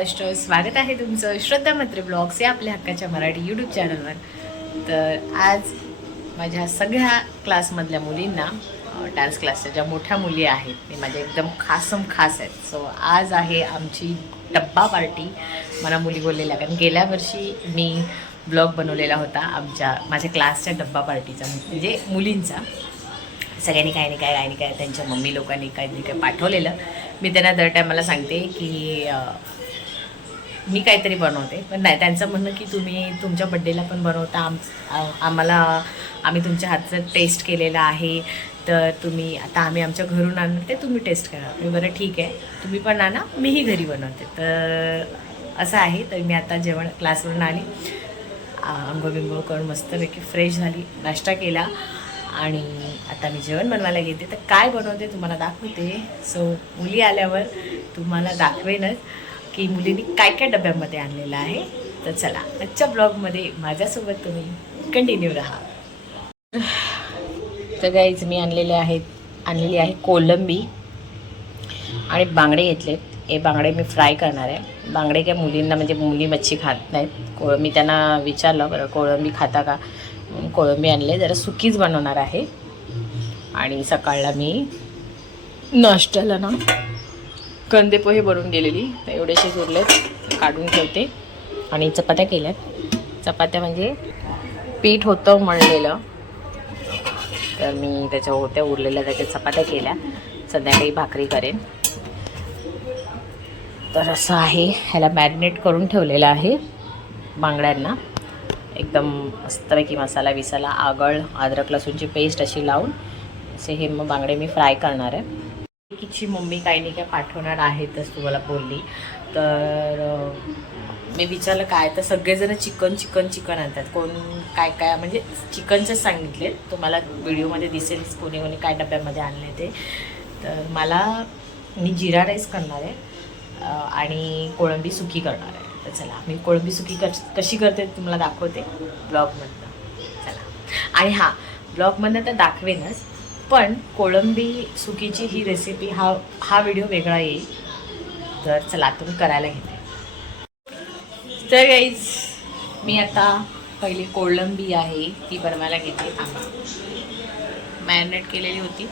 महाराष्ट्र. स्वागत आहे तुमचं श्रद्धा मत्रे ब्लॉग्स या आपल्या हक्काच्या मराठी यूट्यूब चॅनलवर तर आज माझ्या सगळ्या क्लासमधल्या मुलींना डान्स क्लासच्या ज्या मोठ्या मुली आहेत ते माझ्या एकदम खासम खास आहेत. सो आज आहे आमची डब्बा पार्टी मला मुली बोललेल्या कारण गेल्या वर्षी मी ब्लॉग बनवलेला होता आमच्या माझ्या क्लासच्या डब्बा पार्टीचा म्हणजे मुलींचा. सगळ्यांनी काय नाही काय काय नाही काय त्यांच्या मम्मी लोकांनी काय नाही काय पाठवलेलं. मी त्यांना दर टायमाला सांगते की मी काहीतरी बनवते. पण नाही त्यांचं म्हणणं की तुम्ही तुमच्या बड्डेला पण बनवता. आम आम्हाला आम्ही तुमच्या हातचं टेस्ट केलेलं आहे. तर तुम्ही आता आम्ही आमच्या घरून आणणार ते तुम्ही टेस्ट करा. मी बरं ठीक आहे. तुम्ही पण आणा मीही घरी बनवते. तर असं आहे. तर मी आता जेवण क्लासवरून आली. आंघोळ बिंघोळ करून मस्तपैकी फ्रेश झाली. नाश्ता केला. आणि आता मी जेवण बनवायला घेते तर काय बनवते तुम्हाला दाखवते. सो मुली आल्यावर तुम्हाला दाखवेनच. की मुलींनी काय काय डब्यामध्ये आणलेलं आहे? तर चला आजच्या ब्लॉगमध्ये माझ्यासोबत तुम्ही कंटिन्यू राहा. तर गाईज मी आणलेले आहेत आणलेली आहे कोलंबी आणि बांगडे घेतलेत. हे बांगडे मी फ्राय करणार आहे. बांगडे काय मुलींना म्हणजे मुली मच्छी खात नाहीत. को मी त्यांना विचारलं बरं कोळंबी खाता का? कोळंबी आणले. जरा सुकीच बनवणार आहे. आणि सकाळला मी नाश्त्याला ना कंदे पोहे बनवून गेलेली. तर एवढेशेच उरलेत काढून ठेवते. आणि चपात्या केल्यात. चपात्या म्हणजे पीठ होतं मळलेलं. तर मी त्याच्या होत्या उरलेल्या त्याच्या चपात्या केल्या. संध्याकाळी भाकरी करेन. तर असं आहे. ह्याला मॅरिनेट करून ठेवलेलं आहे. बांगड्यांना. एकदम मस्तपैकी मसाला विसाला आगळ अद्रक लसूणची पेस्ट अशी लावून. असे हे मग बांगडे मी फ्राय करणार आहे. किची मम्मी काही नाही काय पाठवणार आहेतच तुम्हाला बोलली. तर मी विचारलं काय तर सगळेजण चिकन चिकन चिकन आणतात. कोण काय काय म्हणजे चिकनचेच सांगितले. तुम्हाला व्हिडिओमध्ये दिसेल कोणी कोणी काय डब्यामध्ये आणले ते. तर मला मी जिरा राईस करणार आहे आणि कोळंबी सुकी करणार आहे. तर चला मी कोळंबी सुकी कशी करते तुम्हाला दाखवते. ब्लॉगमधनं. चला. आणि हां ब्लॉगमधनं तर दाखवेनच. पण कोळंबी सुकीची ही रेसिपी हा हा व्हिडिओ वेगळा येईल. तर चला तुम्ही करायला घेते. तर गाईज मी आता पहिली कोळंबी आहे ती बनवायला घेते. मॅरिनेट केलेली होती.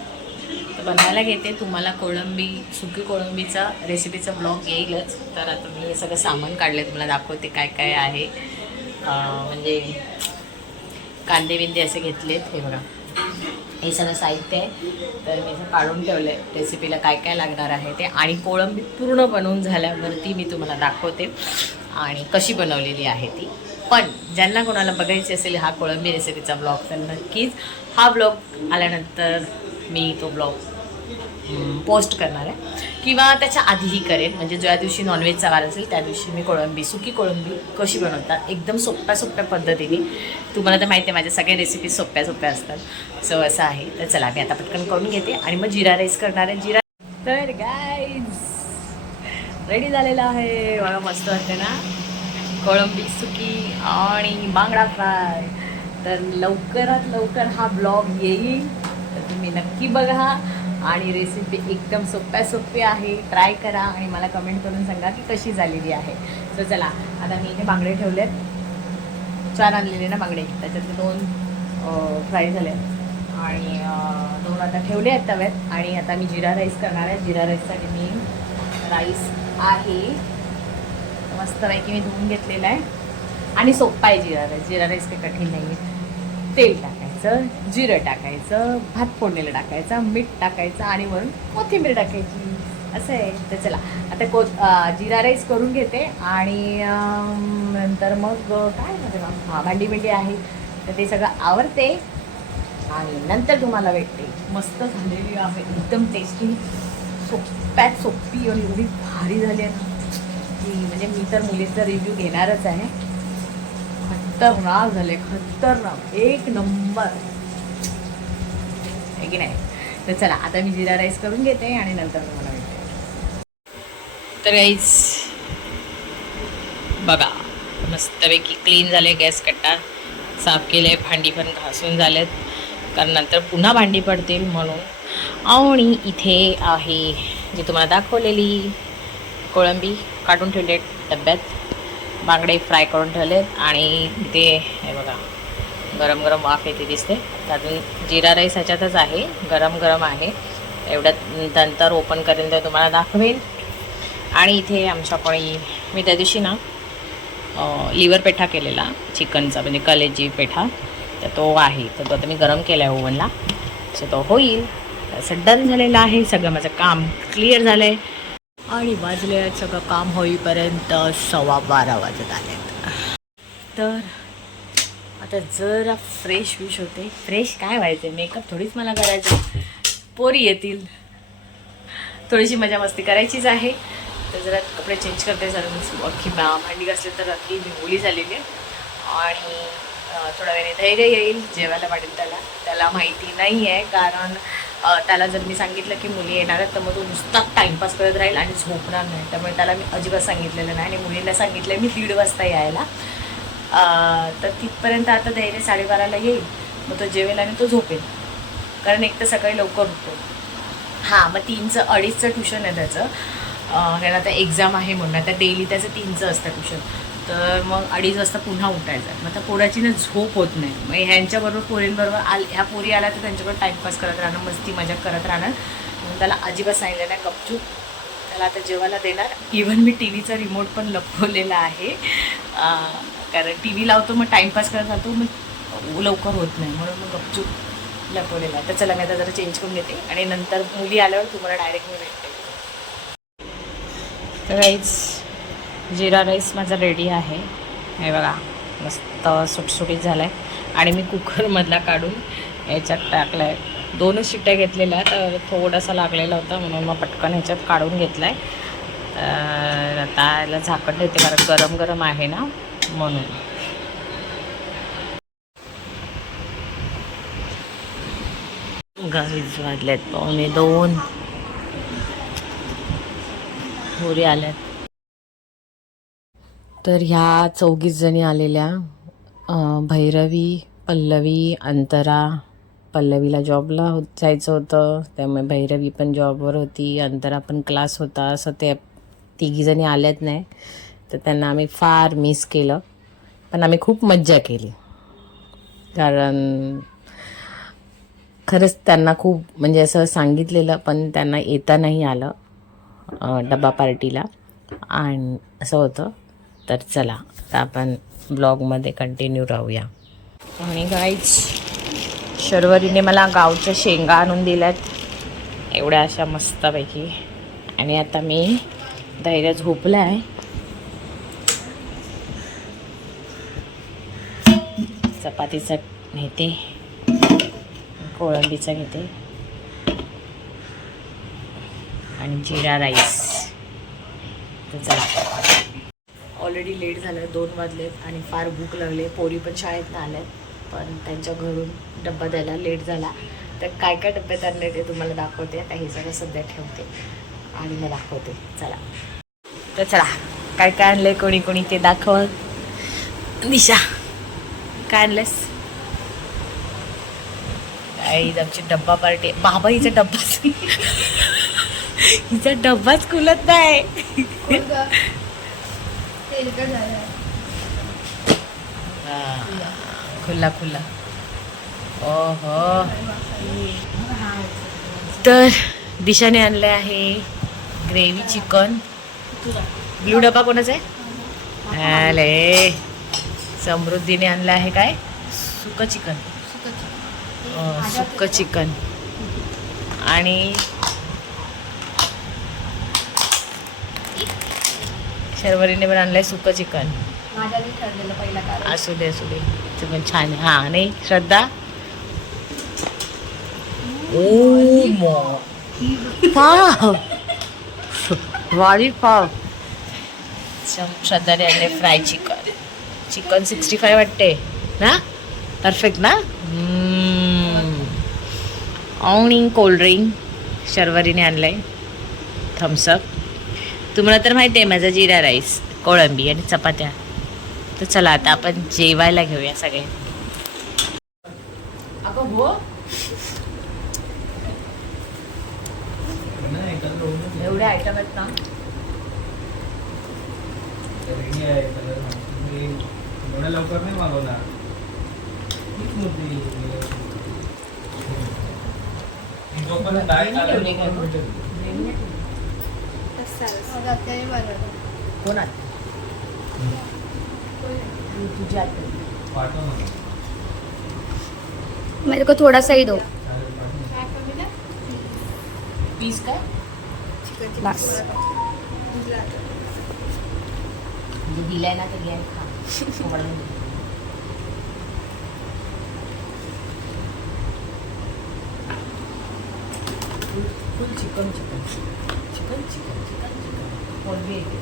तर बनवायला घेते. तुम्हाला कोळंबी सुकी कोळंबीचा रेसिपीचा ब्लॉग येईलच. तर आता मी हे सगळं सामान काढलं तुम्हाला दाखवते काय काय आहे. म्हणजे कांदे बिंदे असे घेतलेत. हे बघा. हे सगळं साहित्य आहे. तर मी काढून ठेवलं आहे रेसिपीला काय काय लागणार आहे ते आणि कोळंबी पूर्ण बनवून झाल्यावरती मी तुम्हाला दाखवते. आणि कशी बनवलेली आहे ती. पण ज्यांना कोणाला बघायची असेल हा कोळंबी रेसिपीचा ब्लॉग तर नक्कीच हा ब्लॉग आल्यानंतर मी तो ब्लॉग पोस्ट करणार आहे. किंवा त्याच्या आधीही करेन. म्हणजे ज्या दिवशी नॉनव्हेजचा वार असेल त्या दिवशी मी कोळंबी सुकी कोळंबी कशी बनवतात एकदम सोप्या सोप्या पद्धतीने. तुम्हाला तर माहिती आहे माझ्या सगळ्या रेसिपी सोप्या सोप्या असतात. सो असं आहे. तर चला मी आता पटकन करून घेते आणि मग जिरा राईस करणार आहे. जिरा तर गाईज रेडी झालेला आहे. बघा मस्त वाटते ना. कोळंबी सुकी आणि बांगडा फ्राय. तर लवकरात लवकर हा ब्लॉग येईल. तर तुम्ही नक्की बघा. आणि रेसिपी एकदम सोप्या सोपी आहे. ट्राय करा आणि मला कमेंट करून सांगा की कशी झालेली आहे. तर चला आता मी इथे बांगडे ठेवले आहेत चार आणलेले ना बांगडे. त्याच्यातले दोन फ्राय झाले आणि दोन आता ठेवले आहेत तव्यात. आणि आता मी जिरा राईस करणार आहे. जिरा राईससाठी मी राईस आहे. मस्त पैकी मी धुवून घेतलेला आहे. आणि सोप्पा आहे जिरा राईस जिरा राईस काही कठीण नाही आहे तेल टाकायचं जिरं टाकायचं भात फोडणीला टाकायचा मीठ टाकायचं आणि वरून कोथिंबीर टाकायची. असं आहे. तर चला आता को जिरा राईस करून घेते आणि नंतर मग काय म्हणते मग हां भांडी बिंडी आहे. तर ते सगळं आवडते आणि नंतर तुम्हाला भेटते. मस्त झालेली आहे. एकदम टेस्टी सोप्यात सोपी आणि एवढी भारी झाली आहे. ना की म्हणजे मी तर मुलीचा रिव्ह्यू घेणारच आहे. खतरनाक झाले खतरनाक. एक नंबर. आहे की नाही? तर चला आता मी जिरा राईस करून घेते आणि नंतर तुम्हाला भेटते. तर राईस बघा मस्तपैकी क्लीन झाले गॅस कट्टा. साफ केले भांडी पण घासून झालेत. कारण नंतर पुन्हा भांडी पडतील म्हणून. आणि इथे आहे जी तुम्हाला दाखवलेली कोळंबी काढून ठेवली डब्यात. बांगडे फ्राय करून ठेवले आणि ते हे बघा गरम गरम वाफ येते दिसते. अजून जिरा राईस ह्याच्यातच आहे गरम गरम आहे. एवढ्यात नंतर ओपन करेन तर तुम्हाला दाखवेन. आणि इथे आमच्या कोणी मी त्या दिवशी ना लिवर पेठा केलेला चिकनचा म्हणजे कलेजी पेठा. तर तो आहे. तर तो आता मी गरम केला आहे ओव्हनला. सो तो होईल. असं डन झालेलं आहे सगळं. माझं काम क्लिअर झालं आहे आणि वाजले आहेत सगळं काम होईपर्यंत सव्वा बारा वाजत आले तर आता जरा फ्रेश विश होते. फ्रेश काय व्हायचं मेकअप थोडीच मला करायचं पोरी येतील. थोडीशी मजा मस्ती करायचीच आहे. तर जरा कपडे चेंज करते जरा मी अख्खी भांडी घासली तर अख्खी भिंगोली झालेली आहे. आणि थोडा थोड्या वेळाने धैर्य येईल जेवायला वाटेल त्याला. त्याला माहिती नाही आहे कारण त्याला जर मी सांगितलं की मुली येणार आहेत तर मग तो नुसता टाईमपास करत राहील आणि झोपणार नाही. त्यामुळे त्याला मी अजिबात सांगितलेलं नाही आणि मुलींना सांगितलं मी दीड वाजता यायला. तर तिथपर्यंत आता धैर्य साडेबाराला येईल. मग तो जेवेल आणि तो झोपेल. कारण एक तर सकाळी लवकर उठतो. हां मग तीनचं अडीचचं ट्युशन आहे त्याचं. कारण आता एक्झाम आहे म्हणून. आता डेली त्याचं तीनचं असतं ट्युशन. तर मग अडीच वाजता पुन्हा उठायचं आहे. मग त्या पोराची ना झोप होत नाही. मग ह्यांच्याबरोबर पोरींबरोबर आल ह्या पोरी आल्या तर त्यांच्याबरोबर टाईमपास करत राहणार मस्ती मजा करत राहणार म्हणून त्याला अजिबात सांगितलं नाही गपचूप त्याला आता जेवायला देणार. इवन मी टी व्हीचा रिमोट पण लपवलेला आहे. कारण टी व्ही लावतो मग टाईमपास करत राहतो मग लवकर होत नाही. म्हणून मग गपचूप लपवलेला आहे. तर चला मी आता जरा चेंज करून घेते आणि नंतर मुली आल्यावर तुम्हाला डायरेक्ट मी भेटते. तर जिरा राईस माझा रेडी आहे. हे बघा मस्त सुटसुटीत झाला आहे आणि मी कुकरमधला काढून याच्यात टाकला आहे दोनच शिट्ट्या घेतलेल्या तर थोडासा लागलेला होता म्हणून मग पटकन ह्याच्यात काढून घेतला आहे तर आता याला झाकण देते कारण गरम गरम आहे ना म्हणून. गाईज वाजल्यात पाहुणे दोन. होरी आल्यात. तर ह्या चौघीच जणी आलेल्या भैरवी पल्लवी अंतरा पल्लवीला जॉबला हो जायचं होतं. त्यामुळे भैरवी पण जॉबवर होती अंतरा पण क्लास होता. असं ते तिघीजणी आल्यात नाही. तर त्यांना आम्ही फार मिस केलं. पण आम्ही खूप मज्जा केली. कारण खरंच त्यांना खूप म्हणजे असं सांगितलेलं पण त्यांना येता नाही आलं डबा पार्टीला. आणि असं होतं. तर चला आता आपण ब्लॉगमध्ये कंटिन्यू राहूया. आणि गाईच शर्वरीने मला गावच्या शेंगा आणून दिल्यात. एवढ्या अशा मस्तपैकी. आणि आता मी धैर्य झोपला आहे चपातीचं घेते. कोळंबीचं घेते. आणि जिरा राईस. तर चला. ऑलरेडी लेट झालं दोन वाजलेत आणि फार भूक लागले पोरी पण शाळेत आल्या पण त्यांच्या घरून डब्बा द्यायला लेट झाला. तर काय काय डब्यात आणले ते तुम्हाला दाखवते. आता हे सगळं सध्या ठेवते आणि मग दाखवते. चला. तर चला काय काय आणलंय कोणी कोणी ते दाखव. दिशा काय आणलंयस? आई आमची डब्बा पार्टी बाबा हिचा डब्बाच हिचा डब्बाच खुलत नाही. खुल्ला खुल्ला ओहो. तर दिशाने आणलं आहे ग्रेव्ही चिकन. ब्ल्यू डबा कोणाचा आहे? आले. समृद्धीने आणलं आहे काय? सुक चिकन. सुक चिकन. आणि शर्वरीने पण आणलंय सुक चिकन. असू दे असू दे. पण छान आहे. हा नाही श्रद्धा? ओ पाव पाव श्रद्धाने आणले fry chicken. Chicken sixty five वाटते ना? परफेक्ट ना. आणि कोल्ड्रिंक शर्वरीने आणलंय. थम्सअप तुम्हाला तर माहिती आहे माझा जिरा राईस कोळंबी आणि चपात्या. तर चला आता आपण जेवायला घेऊया सगळे. अगं हो एवढे आयटम आहेत ना. एवढ्या लवकर नाही मागवणार. हीच कोण आहे? तू तुझी मेरे को थोड़ा सा ही दो. पीस काय बस दिलाय ना तर घ्या खा। Full chicken chicken. Chicken chicken chicken chicken. येते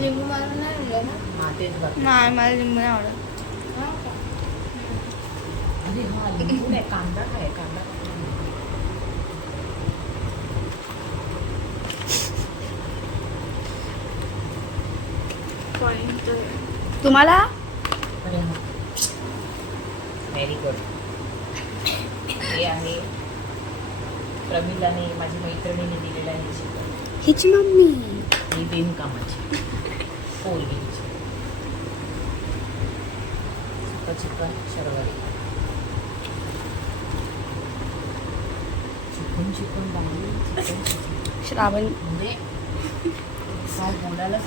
लिंबू मारून नाही आणलं ना? हा तेच बघ. नाही मला लिंबू नाही आवडत. अरे हा लिंबू नाही कांदा काय कांदा तुम्हाला? अरे हा. व्हेरी गुड हे आहे. प्रमिलाने माझी मैत्रिणीने दिलेलं आहे चिकन हिची मम्मी. ही बिनकामाची. पोरगीची. सुकं चिकन शर्वरी चिकन चिकन बांगडी चिकन चिकन श्रावण. म्हणजे काय बोलायलाच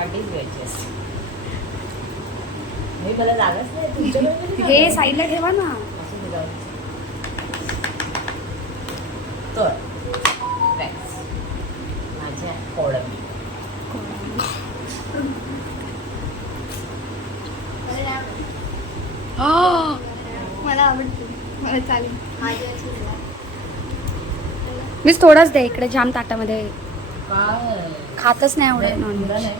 अंडीच घ्यायची असते. नाही मला जागाच नाही तुमच्याकडे हे साईडला ठेवा ना. असं जाऊ. तर माझ्या कोळंबी. मला आवडते. मला चालेल. मीच थोडाच दे इकडे जाम ताटामध्ये. काय? खातच नाही आवडत नॉनव्हेज हा.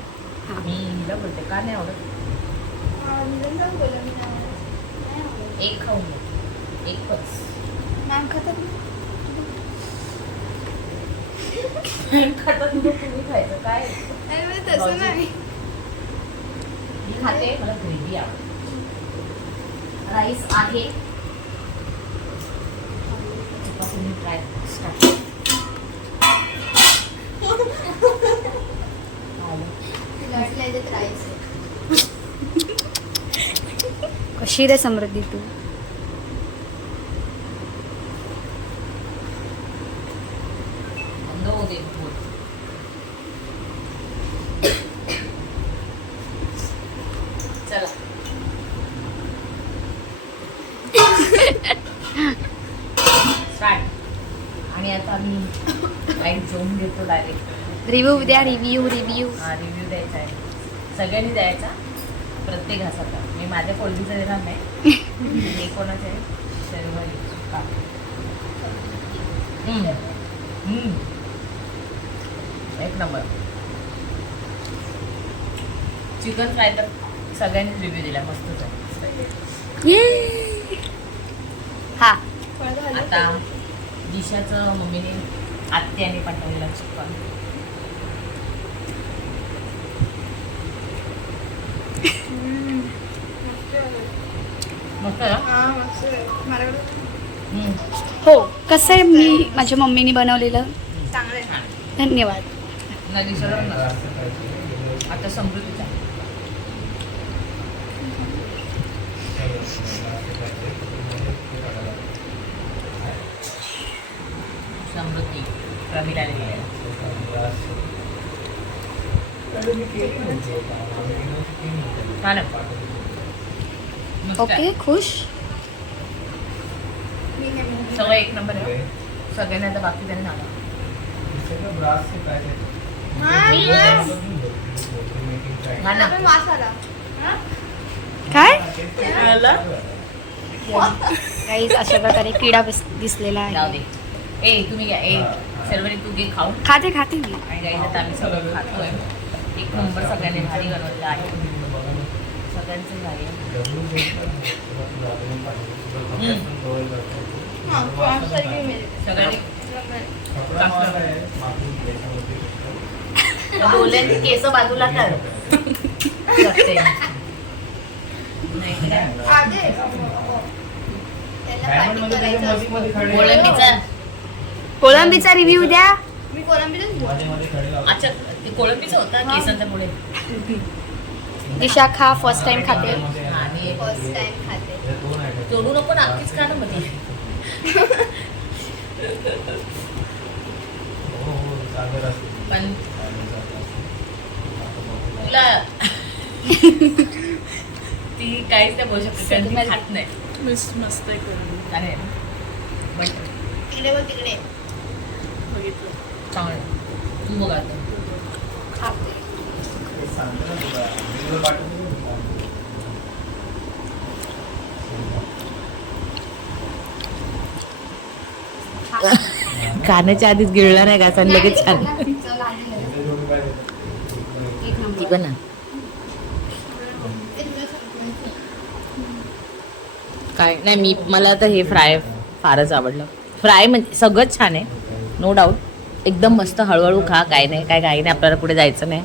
मी हिला बोलते का नाही आवडत हा. एक खाऊन घे एकच मॅम खातात ना? खातात मग तुम्ही खायचं काय नाही, मला तसं भाऊजी. नाही मी खाते मला ग्रेव्ही आवडते राईस आहे तुम्ही ट्राय स्टार्ट तुला वाटलं याच्यात राईस आहे. कशी रे समृद्धी तू. आणि आता मी लाइट झोन घेतो डायरेक्ट रिव्ह्यू द्या रिव्ह्यू रिव्ह्यू हा रिव्ह्यू द्यायचा आहे. सगळ्यांनी द्यायचा प्रत्येक घासाचा. माझ्या कोलबीचं देणार नाही हे कोणाचं आहे. हम्म. एक नंबर. चिकन फ्राय तर सगळ्यांनीच रिव्ह्यू दिला मस्तच आहे. हा. आता दिशाचं मम्मीने आत्याने पाठवलेलं चिकन मस्त आहे. मस्त आहे ना? हा. हो कसं आहे मी माझ्या मम्मीने बनवलेलं चांगलं आहे. छान. धन्यवाद. आता समृद्धीचा समृद्धी. ओके खुश. सगळं एक नंबर आहे. सगळ्यांना आता बाकी त्यांनी. हा? काय? आलं? काही अशा प्रकारे किडा बस- दिसलेला जाऊ आहे दे. ए तुम्ही घ्या. ए सर्वरी तू घे खाऊन. खाते खाते मी. आणि आता आम्ही सगळं खातोय. एक नंबर सगळ्यांनी भारी बनवलेला आहे. सगळ्यांचं भारी हा, डोल्यांची केस बाजूला कर. कोळंबीचा कोळंबीचा रिव्ह्यू द्या. मी लावतो. अच्छा ते कोळंबीचा होता केसांच्या पुढे दिशा खा फर्स्ट टाइम खाते. आणि फर्स्ट टाइम खाते. हे जोडू नको ना अगदीच का ना मध्ये. पण. तुला ती काहीच नाही बोलू शकते कारण ती खात नाही. मस्त आहे करून. अरे बट तिकडे बघ तिकडे बघितलं. चांगलं तू बघ आता. खाते ते सांगतो ना तुला. व्हिडिओ पाठवतो ना तुला. खाण्याच्या आधीच गिळला नाही का? लगेच छान आधी लगेच. ते दोन्ही काय? नाही मी मला तर हे फ्राय फारच आवडलं. फ्राय म्हणजे सगळंच छान आहे. नो डाऊट एकदम मस्त हळूहळू खा. काय नाही काय काही नाही. आपल्याला कुठे जायचं नाही.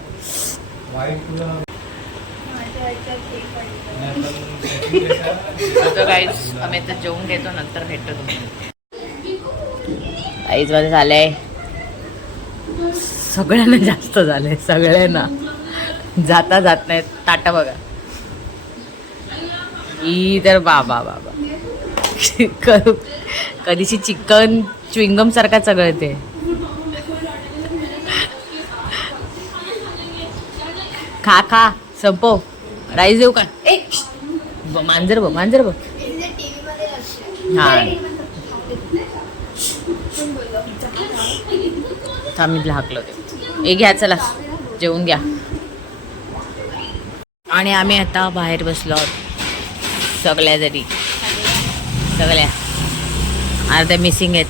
तर आम्ही आता जेवून घेतो. नंतर भेटतो आईजमध्ये झालंय. सगळ्यांना जास्त झालंय सगळ्यांना. जाता जात नाही ताटा बघा. ही तर बाबा बाबा कधीची चिकन च्विंगम सारखा सगळं ते. खा खा. संपव. राईस देऊ का? मांजर बघ मांजर बघ. हे जे TV मध्ये लक्ष आहे. हा. नाही, कोण बोललं? आम्ही मी तुला हाकलं होते ए घ्या चला. जेवून घ्या. आणि आम्ही आता बाहेर बसलो आहोत. सगळ्या जरी. सगळ्या. अर्ध्या मिसिंग आहेत.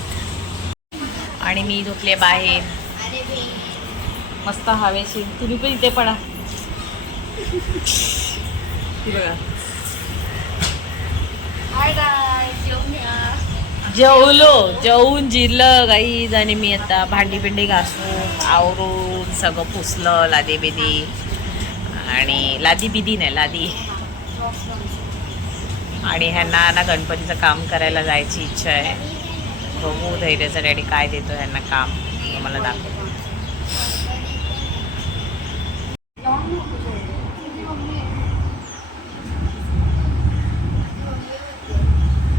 आणि मी झोपले बाहेर. मस्त हवेशी तुम्ही पण इथे पडा. बघा. जेवलो जेवून जिरलं गाईज आणि मी आता भांडी पिंडी घासून आवरून सगळं पुसलं लादी बिदी आणि लादी बिदी नाही लादी. आणि ह्यांना ना गणपतीचं काम करायला जायची इच्छा आहे. बघू धैर्याचा डॅडी काय देतो ह्यांना काम. मला दाखव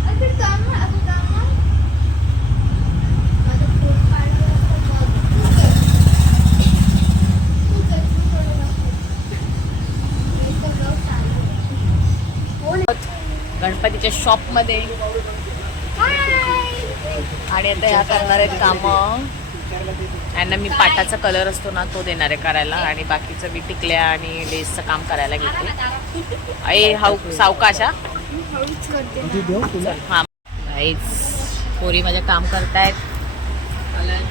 अरे काम ना, असं काम ना. माझं पोट पाडलं असतं बघ. तू कर. तू कर, तू थोडं नको. हे सगळं चालू. गणपतीच्या शॉपमध्ये. आणि आता ह्या करणार आहेत कामं. यांना मी पाटाचा कलर असतो ना तो देणार आहे करायला. आणि बाकीचं मी टिकल्या आणि लेसचं काम करायला घेते. आई हाऊ सावकाशा. हां. हा पोरी माझ्या काम करतायत. कलर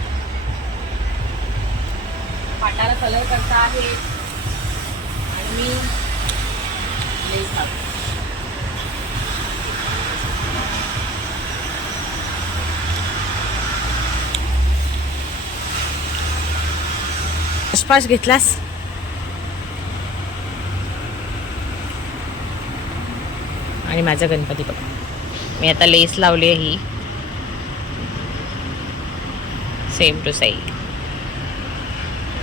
पाटाला कलर करता आहे. आणि मी लेस आसपास घेतलास आणि माझा गणपती बघ मी आता लेस लावली आहे ही. सेम टू साई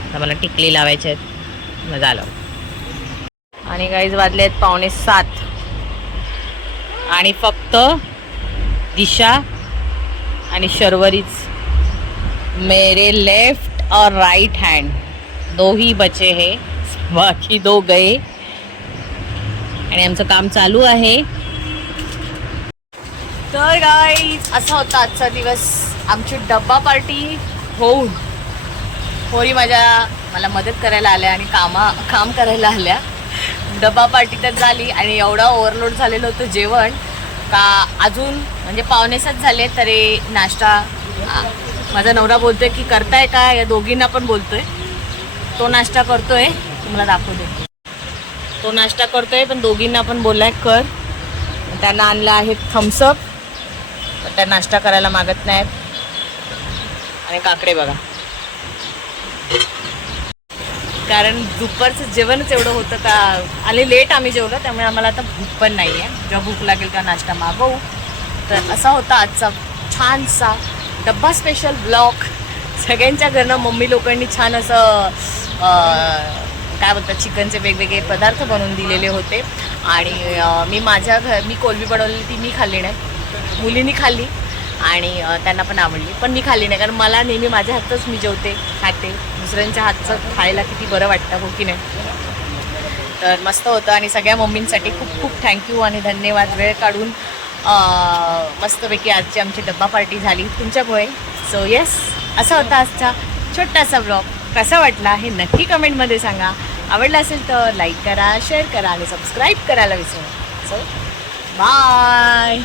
आता मला टिकली लावायची आहेत. मग झालं आणि गाईज वाजले आहेत पावणे सात. आणि फक्त दिशा आणि शर्वरीच. मेरे लेफ्ट और राईट हँड दो ही बचे हे. बाकी दो गए. आणि आमचं काम चालू आहे. तर गाय असा होता आजचा दिवस. आमची डब्बा पार्टी होऊन होरी माझ्या मला मदत करायला आल्या आणि कामा काम करायला आल्या. डब्बा पार्टी तर झाली आणि एवढा ओव्हरलोड झालेलं होतं जेवण का अजून म्हणजे पावणेसच झाले तरी नाश्ता माझा नवरा बोलतोय की करताय का? या दोघींना पण बोलतोय. तो नाश्ता करतोय. तुम्हाला दाखवते. तो नाश्ता करतोय पण दोघींना पण बोललाय कर. त्यांना आणलं आहे थम्सअप पण त्या नाश्ता करायला मागत नाहीत. आणि काकडे बघा. कारण दुपारचं जेवणच एवढं होतं का आले लेट आम्ही जेवलो त्यामुळे आम्हाला आता भूक पण नाही आहे जेव्हा भूक लागेल तेव्हा नाश्ता मागवू. तर असा होता आजचा छानसा डब्बा स्पेशल ब्लॉक सगळ्यांच्या घरनं मम्मी लोकांनी छान असं काय बोलतात चिकनचे वेगवेगळे पदार्थ बनवून दिलेले होते. आणि मी माझ्या घर मी कोलबी बनवलेली ती मी खाल्ली नाही. मुलींनी खाल्ली आणि त्यांना पण आवडली. पण मी खाल्ली नाही कारण मला नेहमी माझ्या हातच मी जेवते खाते. दुसऱ्यांच्या हातचं खायला किती बरं वाटतं हो की नाही? तर मस्त होतं आणि सगळ्या मम्मींसाठी खूप खूप थँक्यू आणि धन्यवाद. वेळ काढून मस्तपैकी आजची आमची डब्बा पार्टी झाली तुमच्यामुळे. सो येस असा होता आजचा छोटासा ब्लॉग कसा वाटला हे नक्की कमेंटमध्ये सांगा. आवडला असेल तर लाईक करा शेअर करा आणि सबस्क्राईब करायला विसरू सो बाय